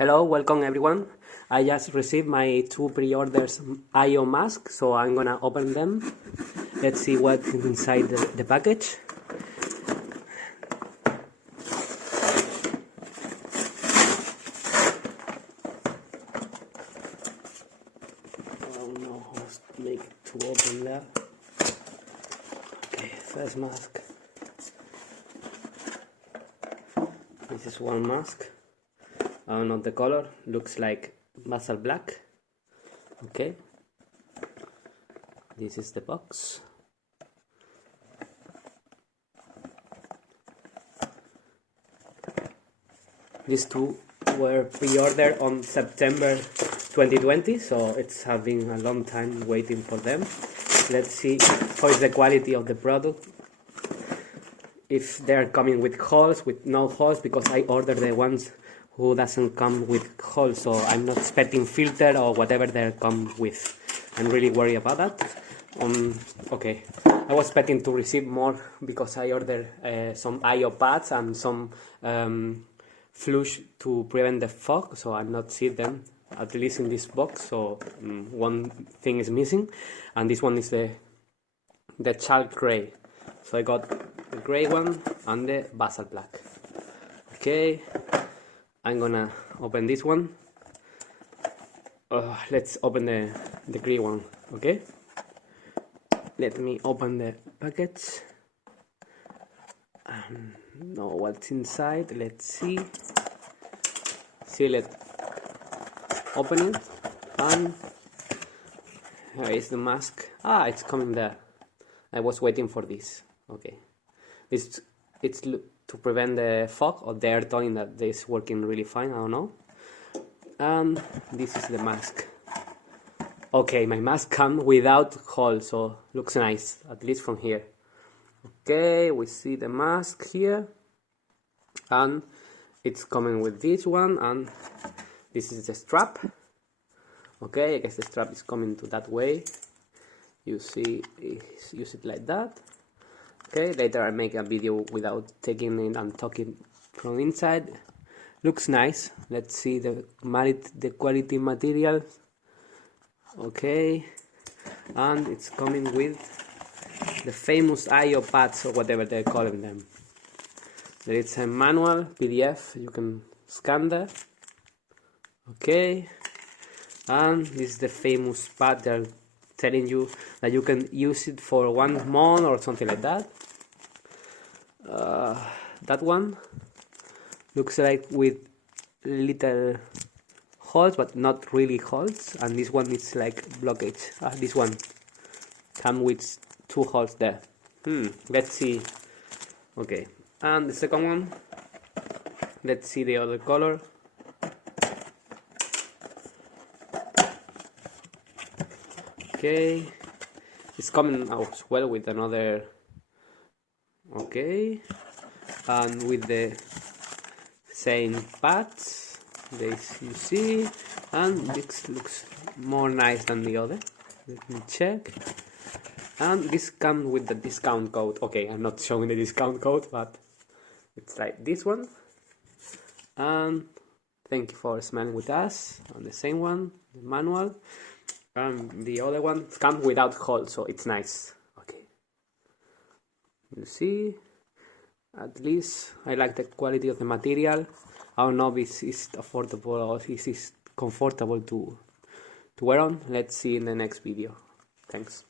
Hello, welcome everyone. I just received my 2 pre-orders Aio Mask, so I'm gonna open them. Let's see what's inside the package. I don't know how to make it to open that. Okay, first mask. This is one mask. I don't know the color, looks like basalt black. Okay, this is the box. These two were pre-ordered on September 2020, so it's have been a long time waiting for them. Let's see how is the quality of the product. If they're coming with holes, with no holes, because I ordered the ones who doesn't come with holes, so I'm not expecting filter or whatever they come with. I'm really worried about that. Okay, I was expecting to receive more because I ordered some Aio pads and some flush to prevent the fog, so I'm not seeing them, at least in this box, so one thing is missing, and this one is the chalk gray. So I got the gray one and the basalt black. Okay, I'm gonna open this one. Let's open the gray one. Okay, let me open the package. Know what's inside. Let's see. Seal it. Open it, and here is the mask. It's coming there. I was waiting for this. Okay, it's to prevent the fog, or they're telling that this is working really fine. I don't know. And this is the mask. Okay, my mask comes without hole, so looks nice, at least from here. Okay, we see the mask here, and it's coming with this one, and this is the strap. Okay, I guess the strap is coming to that way. You see, use it like that. Okay, later I make a video without taking it and talking from inside. Looks nice. Let's see the quality material. Okay, and it's coming with the famous Aio pads, or whatever they're calling them. There is a manual PDF, you can scan that. Okay, and this is the famous pad. They're telling you that you can use it for 1 month or something like that. That one looks like with little holes, but not really holes, and this one is like blockage. This one comes with 2 holes there. Let's see. Okay, and the second one, let's see the other color. Okay, it's coming out as well with another. Okay, and with the same pads, this you see, and this looks more nice than the other. Let me check. And this comes with the discount code. Okay, I'm not showing the discount code, but it's like this one. And thank you for smelling with us. And the same one, the manual. And the other one comes without hole, so it's nice. Okay, you see, at least I like the quality of the material. I don't know if this is affordable or if this is comfortable to wear on. Let's see in the next video. Thanks.